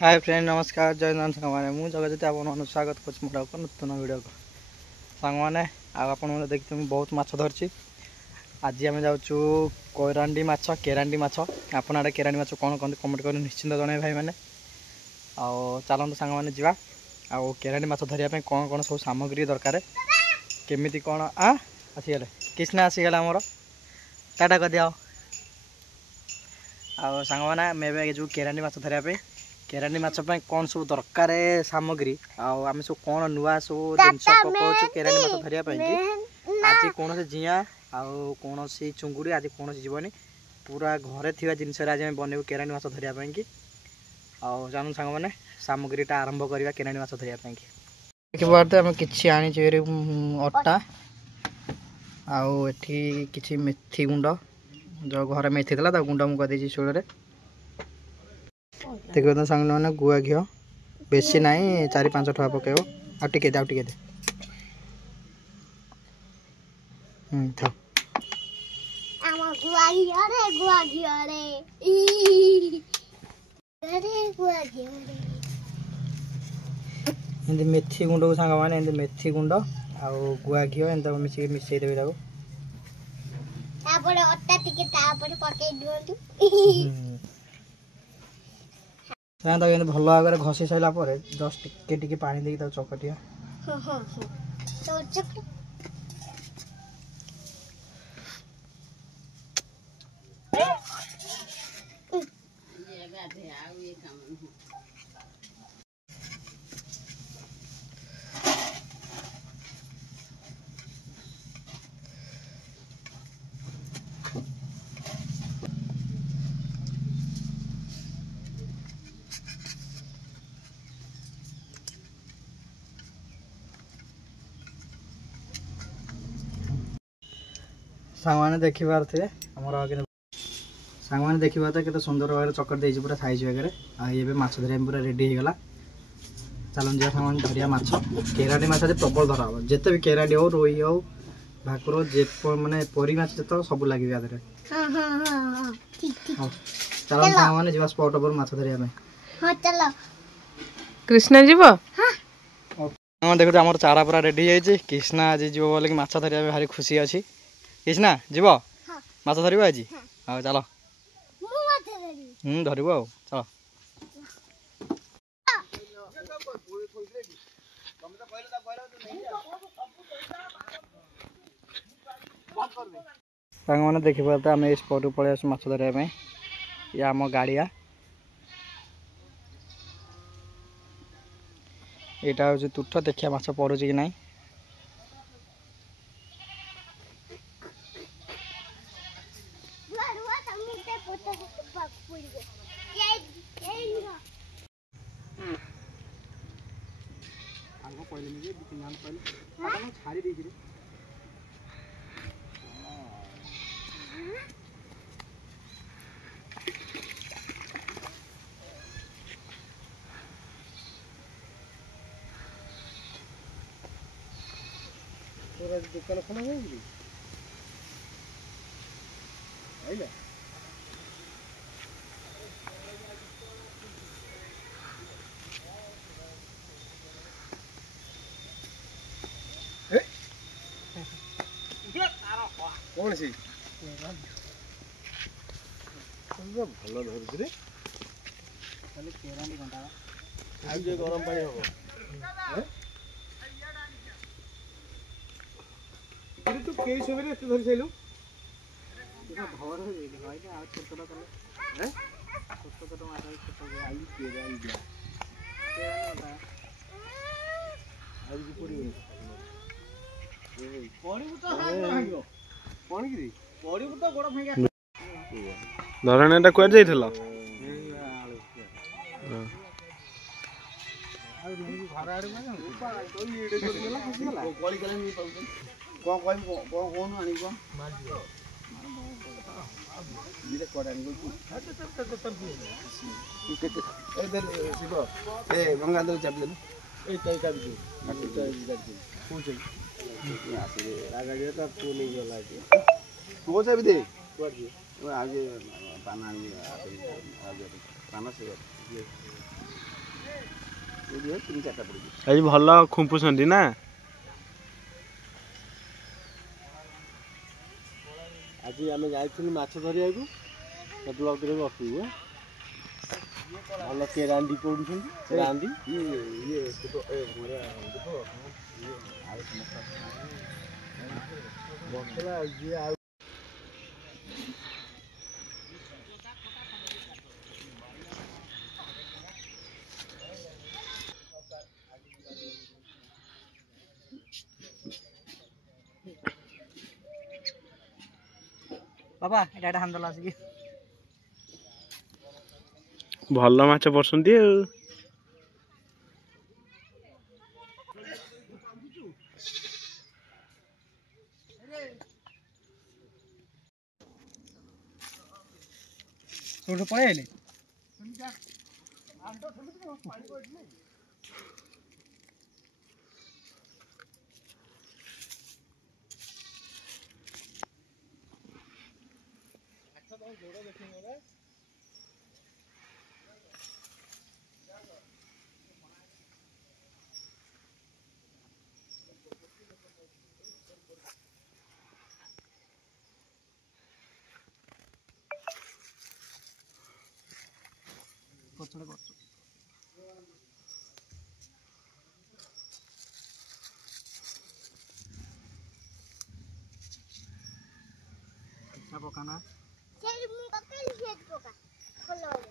Hi friend नमस्कार जय जगन्नाथ सांगने मुझे जगत आपन स्वागत कर नूतन वीडियो को सांगने आप देखते मुझे बहुत माछ धरची आज आम जाऊँ कोरांडी माछ केरांडी माछ आपन आड़े केरांडी माछ कौन कहते कमेंट कर निश्चिंत जन भाई मैंने चलते सांग मैंने जा केरांडी माछ धरने कौन कौन सब सामग्री दरकार केमी कौन आसीगले कृष्णा आसीगला आमर टाटा कर दिया सांग मैंने जो केरांडी माछ धरने केरांडी माछ कौन सब दरकार सामग्री आम सब कौन नुआ सब जिन पकाऊ केरांडी माछ धरने आज कौन से जिया आउ कौन सी चुंगुड़ी आज कौन जीवन पूरा घरे थी जिनस आज बनइबू केरांडी माछ धरने की जानू सांग मैंने सामग्रीटा आरंभ करवा केरांडी माछ धरने देखिए आम कि अटा आठी कि मेथी गुंड जो घर मेथी था गुंड मुझे शोल देखिए तो सांग मैंने गुआ घी बेसी ना 4-5 टका पकेब आगे दे था मेथी गुंड को सांग मैंने मेथी गुंड आ गुआ घी एंता मिसई देवे भल भाव घसी सारा जस्ट टिके पानी देकी चकटिया सांग देखी पारे आमर सांग देखी पारे के सुंदर भाव चकट दे पूरा साइज वगैरह ये माछ धरिया पूरा रेडी होगा चलन जा सांग धरिया माछ केरांडी माछ प्रबल धरा हम जिते भी केरांडी हो रोई हो भाकुर जे माने परी माछ तो सब लगे आदि चलन सांग मैंने जा स्पॉट पर माछ धरिया चलो कृष्णा जीव देखो आम चारा पूरा रेडी है कृष्णा आज जीव बोले कि माछ धरिया भारी खुशी अच्छी कृष्णा जीव माछ धर आज हाँ चलो धरब आ चलो सांग मैंने देखी पारे आम स्पॉट पलि आस माछ धरने ये आम गाड़िया यहाँ हूँ तुठ देखिए माछ पड़ुची कि ना दुकान खोला कौन सी भल धर केरांडी घंटा गरम पानी हम तू कई समय धरी साइलु धरणीटा कुआ जाइथिल गंगा दे चाबी दे आगे पाना पाना से तीन चार पड़ी आज भल खुंपुଛନ୍ତି ना आज आम जाइलु माछ धरिया ब्लक रे बसू भल केरांडी पड़ुଛନ୍ତି केरांडी बाबा एटा हांदला आसी भल माछ पड़ुଛନ୍ତି छोटो पळेले ପଛରେ କରୁଛୁ ନା ପକା ନା ସେଇ ମୁଁ ପକେଇଲି ସେଇ ପକା ଭଲ ହବ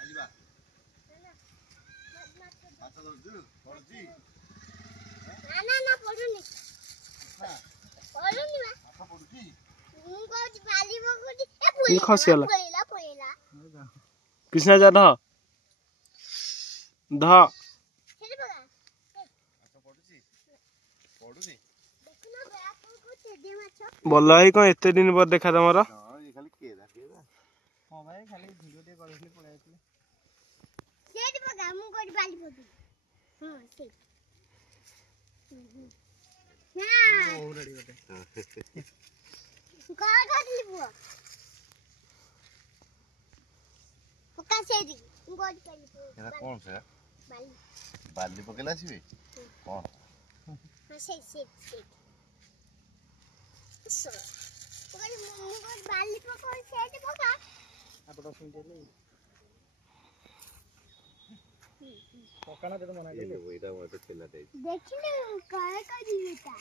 ଆଜିବା ମାଛ ଧରୁଛୁ ପଡୁଛି ନା ନା ପଡୁନି ପଡୁନି ବା ମାଛ ପଡୁଛି ମୁଁ କହୁଛି ବାଲି ପକଉଚି ये खसिगला ପଳେଇଲା कृष्णा जा ध ସେଇ ପକା ମାଛ ପଡୁଛି ପଡୁଛି ଦେଖୁନ ବ୍ୟାକ୍ ପକଉଚି ଦେ ମାଛ ଭଲ ହେଇ କଣ ଏତେ दिन पर देखा तमर ହଁ ଏ ଖାଲି କେରା ହଁ ଭାଇ ଖାଲି ଭିଡିଓ ଟେ କରିଥିଲି ପଳେଇ ଆସିଥିଲି ସେଇ ପକା ମୁଁ କହୁଛି ବାଲି ପକଉଚି ହଁ ସେଇ ନା ବହୁ ରେଡି ଗୋଟେ କଣ କରିଲି ପୁଅ ପକା ସେଇଠି ମୁଁ କହୁଛି ବାଲି ଏଟା କଣ ସେ ବାଲି ବାଲି ପକେଇଲା ଆସିବେ କଣ ହଁ ସେଇ ମୁଁ କହୁଛି ବାଲି ପକଉଚି ସେଇଠି ପକା ଆପଟ ଶୁଣିଦେଲି ପକାନା ତେତେ ମନା କଲି ଏଇଟା ମତେ ଥିଲା ଦେଇ ଦେଖିଲୁ କଣ କରିବି ତା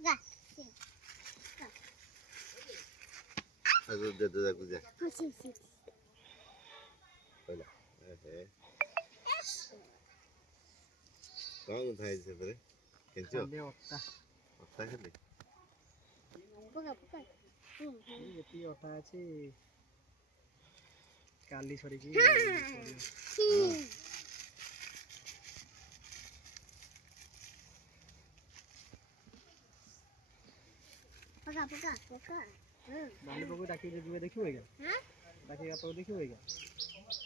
ଗା ଆଗୁ ଜେଜେ ଯାକୁ ଯା ଖୁସି କହିଲା କଣ ଥାଏ ସେଥିରେ କେଞ୍ଚ ଖାଲି ଅଟା ଅଟା ଖାଲି ପକା ପକା ଯେତିକି ଅଟା ଅଛି କାଲି ସରିକି ପକା ପକା ପକା ବାଲି ପକଉ ଡାକି ଯିବେ ଦେଖିବ ଏଇକା ହାଁ ଡାକି ବାପାକୁ ଦେଖିବ ଏଇକା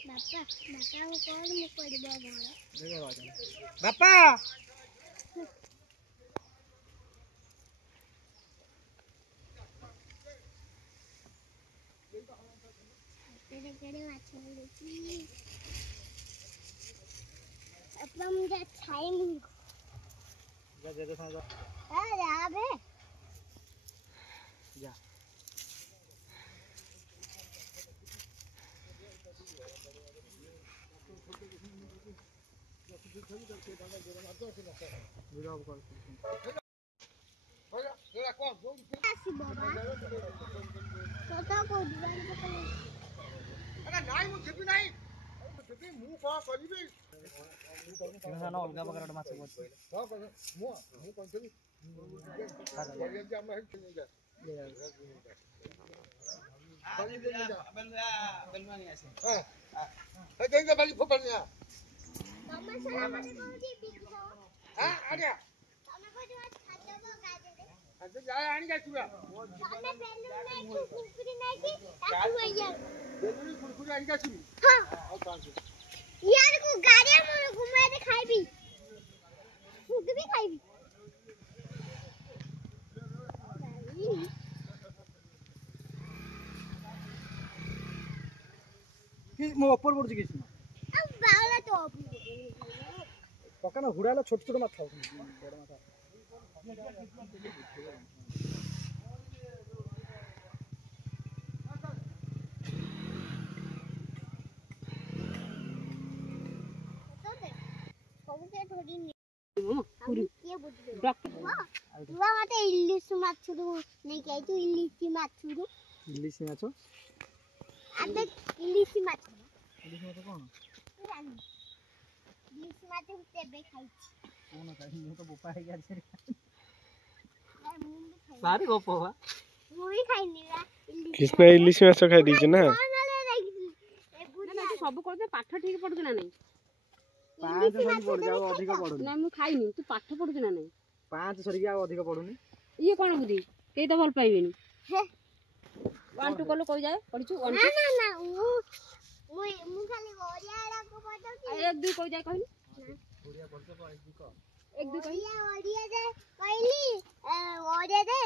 ବାପା ବାପାଙ୍କୁ କଣ ମୁଁ କରିବ ଘର ଦେଖ ବାପା କେଡ଼େ ମାଛ ମିଳୁଛି ବାପା ମୁଁ ଯା ଖାଇନି ଯା ଜେଜେ ସାଙ୍ଗେ ଯା ଯାବେ ଯା ଭିଡିଓ କଲ୍ ଆସିବ ବା ତୋତା କୋଉଠି ବାଲି ପକେଇ ଅଲଗା ପ୍ରକାର ଗୋଟେ ମାଛ ତମେ ସେଟା ମାନେ କୋଉଠି ବିକିବ ତମେ କୋଉଠି ଖାଇଦବ ଗାଜରେ ତମେ ବେଲୁନ ନେଇକି କୁକୁରି ନେଇକି ତାକୁ ଆଇଯାଅ ହଁ यार को गाड़ी में घुमा दे खाइबी खुद भी खाइबी ମୋ ଉପରେ ପଡୁଛି କିଛି ନା ଆଉ ବାଉଲା ତ ପକା ନା ହୁଡ଼ା ହେଲା ଛୋଟ ଛୋଟ ମାଛ ବଡ଼ ମାଛ ସବୁକେ ଧରିନି କିଏ ବୁଝିବ ତୁଆ ମତେ ଇଲିଶ ମାଛରୁ ନେଇକି ଆଇଛୁ ଇଲିଶ ମାଛରୁ ଇଲିଶି ମାଛ ଆବେ ଇଲିଶ ମାଛ ଇଲିଶି ମାଛ କ'ଣ ଇଲିଶ ମାଛ କେବେ ଖାଇଛି କ'ଣ ଖାଇ ମୁଁ ତ ବୋପା ହେଇକି ଆସି ମୁଁ ବି ଖାଇନି ଭାରି ଗପ ବା ମୁଁ ବି ଖାଇନି ବା କୃଷ୍ଣ ଇଲିଶି ମାଛ ଖାଇ ଦେଇଛୁ ନା ସବୁ କରୁଛ ପାଠ ଠିକ ପଢୁଛୁ ନା ନାଇଁ 5 ସରିକି ପଡୁଛି ଆଉ ଅଧିକ ପଡୁନି ନା ମୁଁ ଖାଇନି ତୁ ପାଠ ପଢୁଛୁ ନା ନାଇଁ 5 ସରିକି ଆଉ ଅଧିକ ପଡୁନି ଇଏ କ'ଣ ବୁଦ୍ଧି କେହି ତ ଭଲ ପାଇବେନି 1 2 କଲ କହି ଯାଏ ପଢିଛୁ 1 ନା ନା ନା ମୁଁ ଖାଲି ଓଡିଆ ରାକୁ ପଢୁଛି 1 2 କହି ଯାଏ କହିଲି ଓଡ଼ିଆ ପଢିଛ କଣ 1 2 କହ 1 2 କହିଲି ଓଡିଆ ରେ କହିଲି ଓଡିଆ ରେ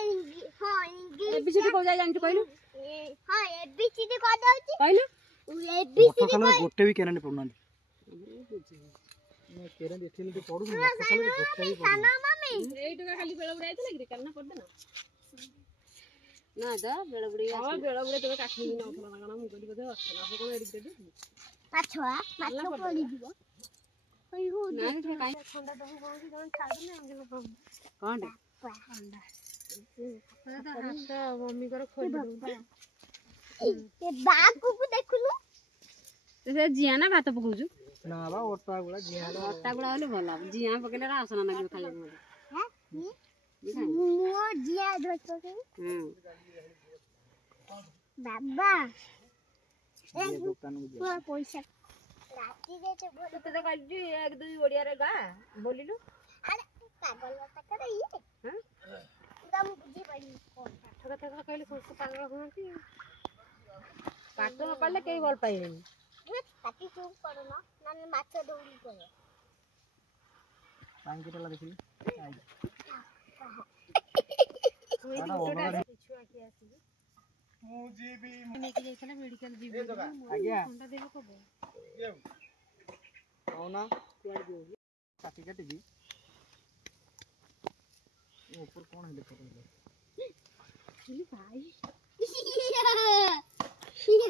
ହଁ ଇଂଲିଶ ଏବିସିଡି କହି ଯାଏ ଜାଣିଛୁ କହିଲୁ ହଁ ଏବିସିଡି କହି ଦଉଛି କହିଲୁ ଏବିସିଡି ଗୋଟେ ବି କେରାଣ୍ଡି ପଡୁନାହାନ୍ତି ମୁଁ କେରାଣ୍ଡି ଏଠି ଟିକେ ପଡୁନି ଗୋଟେ ବି ପଡୁନି ସାନ ମାମି ଏଇ ଟଙ୍କା ଖାଲି ବେଳ ବୁଡା ଯାଇଥିଲା କି କାನ್ನ କରିଦେ ନା ନା ଦା ବେଳ ବୁଡି ହଁ ବେଳ ବୁଡେ ତୋ କାଠି ନ ଉଠଲା ନା ମୁଁ କହିଲି ବୋଧେ ଅଛ ନା ଆପଣ ଏଡି ଦେବି ମାଛ ପଡି ଯିବ କଇ ହଉ ନା ସେ କାଇଁ ଥଣ୍ଡା ଦହ କଣ ଜଣ ଛାଡୁ ନା ଏମିତି କଣ ଥଣ୍ଡା ହାତ ମମିଙ୍କର ଖୋଲି ଦଉ ଏ ବାକୁ ଦେଖୁନୁ ସେ ଜିଆ ନା ଭାତ ପକଉଛୁ ନା ବା ଅଟା ଗୁଡା ଜିଆ ହେଲା ଅଟା ଗୁଡା ହେଲେ ଭଲ ଜିଆ ପକେଇଲେ ଆସନା ଲାଗିବ ଖାଇବାକୁ ମତେ ମୁଁ ଜିଆ ଧରିଛ ବାବା ପଇସା ରାତିରେ ତତେ ତ କହିଲି 1 2 ଓଡିଆରେ ଗା ବୋଲିଲୁ ଆରେ ପାଗଳ କଥା ଇଏ ହଁ ମୁଁ ବୁଝି ପାରିନି ପାଠ କଥା କହିଲେ ସମସ୍ତେ ପାଗଳ ହୁଅନ୍ତି ପାଠ ନ ପଢିଲେ କେହି ଭଲ ପାଇବେନି ତାକି ଚୁପ୍ କରୁନ ନହେଲେ ମାଛ ଦୌଡ଼ି ପଡେ କାହିଁକି ଲା ଦେଖିଲି ଆଜ୍ଞା କହୁନା କାଟି କାଟିକି ଉପର କ'ଣ ହେଲେ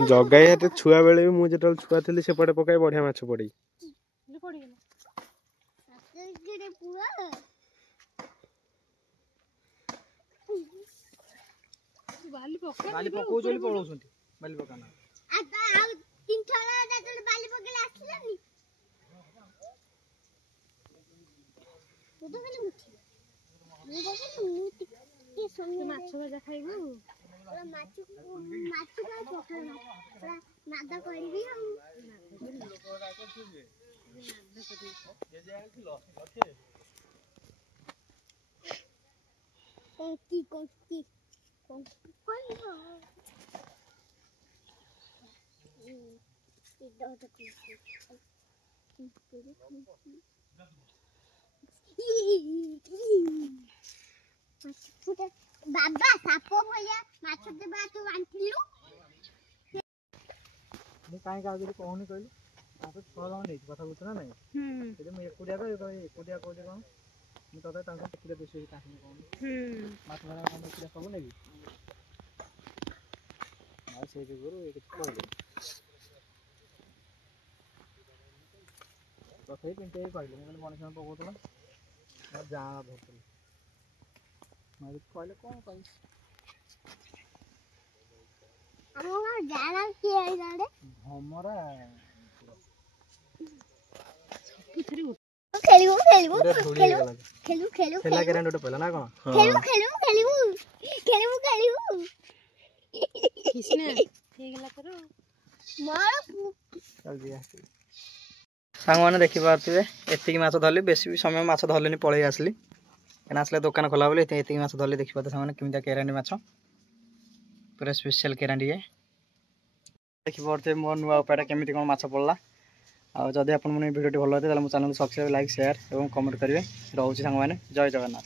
ଜଗାଇ ହାତେ ଛୁଆ ବେଳେ ବି ମୁଁ ଯେତେବେଳେ ଛୁଆ ଥିଲି ସେପଟେ ପକାଇ ବଢିଆ ମାଛ ପଡେ ବାଲି ପକଉଛୁ ବୋଲି ପଳଉଛନ୍ତି ବାଲି ପକାନା ଆଉ 3 ଥର ଯେତେବେଳେ ବାଲି ପକେଇଲେ ଆସିଲାନି ତୁ ତ ଖାଲି ମୁଠି ମୁଁ କହିଲି ମୁଁ ଟିକେ ଶୁଣି ମାଛ ଭଜା ଖାଇବୁ ମାଛ ପଖାଳ ନାଦ କରିବି ଆଉ କି ବାବା ସାପ ଭଳିଆ ମାଛ ଦେବା ତୁ ଆଣିଥିଲୁ ମୁଁ କାହିଁ କାହାକୁ ଯଦି କହୁନି କହିଲି ତାଙ୍କୁ 6 ଜଣ ନେଇଛି କଥା ବୁଝୁଛୁ ନା ନାଇଁ ଯଦି ମୁଁ ଏକୁଟିଆ କହିବି ଏକୁଟିଆ କହୁଛି କ'ଣ ମୁଁ ତଥାପି ତାଙ୍କୁ ଏକୁଟିଆ ଦୋଷୀ କାହିଁକି କହୁନି ମାଛ ଧରା କ'ଣ ଏକୁଟିଆ ସବୁ ନେବି ଆଉ ସେଇ ଯୁଗରୁ କିଛି କହିଲି ତଥାପି କେମିତି କହିଲି ମୁଁ କହିଲି ମଣିଷ ପକଉଥିଲା ଯାଆ ଧରୁଥିଲି ମୁଁ କହିଲେ କ'ଣ କହିବି ଭମରା ଖେଳିବୁ ଠେଲା କେରାଣ୍ଡି ଗୋଟେ ପଇଲା ନା କ'ଣ ସାଙ୍ଗମାନେ ଦେଖିପାରୁଥିବେ ଏତିକି ମାଛ ଧରିଲି ବେଶୀ ବି ସମୟ ମାଛ ଧରିଲିନି ପଳେଇ ଆସିଲି କାହିଁକିନା ଆସିଲେ ଦୋକାନ ଖୋଲା ବୋଲି ଏତିକି ମାଛ ଧରିଲି ଦେଖିପାରୁଥିବେ ସାଙ୍ଗମାନେ କେମିତିଆ କେରାଣ୍ଡି ମାଛ ପୁରା ସ୍ପେଶାଲ କେରାଣ୍ଡି ଦେଖିପାରୁଥିବେ ମୋ ନୂଆ ଉପାୟଟା କେମିତି କ'ଣ ମାଛ ପଡ଼ିଲା ଆଉ ଯଦି ଆପଣଙ୍କୁ ଭିଡ଼ିଓଟି ଭଲ ଲାଗିଥାଏ ତାହେଲେ ମୋ ଚ୍ୟାନେଲକୁ ସବସ୍କ୍ରାଇବ୍ ଲାଇକ୍ ସେୟାର ଏବଂ କମେଣ୍ଟ କରିବେ ରହୁଛି ସାଙ୍ଗମାନେ ଜୟ ଜଗନ୍ନାଥ।